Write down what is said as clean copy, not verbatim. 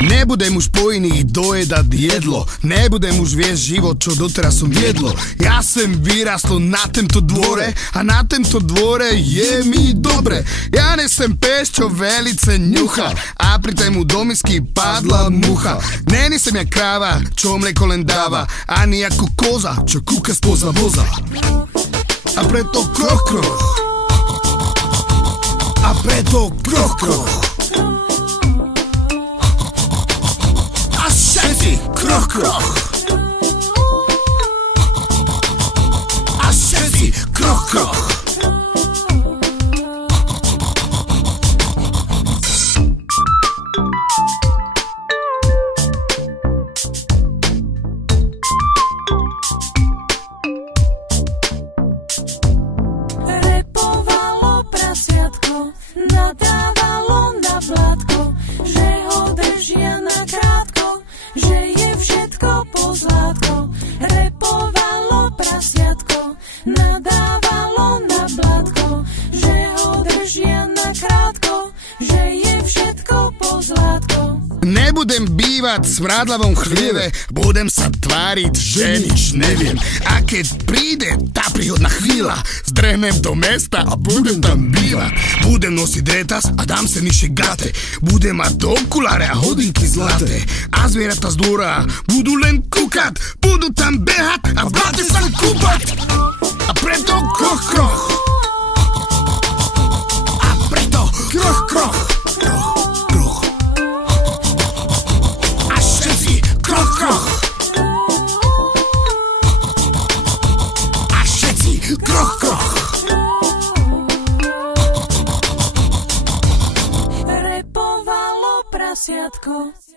Nebudem už po iných dojedať jedlo, nebudem už viesť život, čo doteraz som viedlo. Ja sem vyrastol na tomto dvore a na tomto dvore je mi dobre. Ja nesem pes, čo velice ňucha a pri tému do misky padla mucha. Nenesem ja kráva, čo mlieko len dáva, ani ako koza, čo kúka spoza voza. A preto kroch kroch, a preto kroch kroch, a všetci kroch kroch, a všetci kroch kroch. Nadávalo na blátko, že ho držia na krátko, že je všetko pozlátko. Repovalo prasiatko, nadávalo na blátko, že ho držia na krátko, že je všetko pozlátko. Nebudem bývať v smrádlavom chlieve, budem sa tváriť, že nič neviem. A keď príde tá príhodná chvíľa, zdrehnem do mesta a budem tam bývať. Budem nosiť dretas a dám sa nižšie gate, budem mať okuláre a hodinky zlaté. A zvieratá z dvora budú len kúkať, budú tam behať a v blate sa kúpať. A preto kroch kroch, a preto kroch kroch, kroch kroch. Repovalo prasiatko.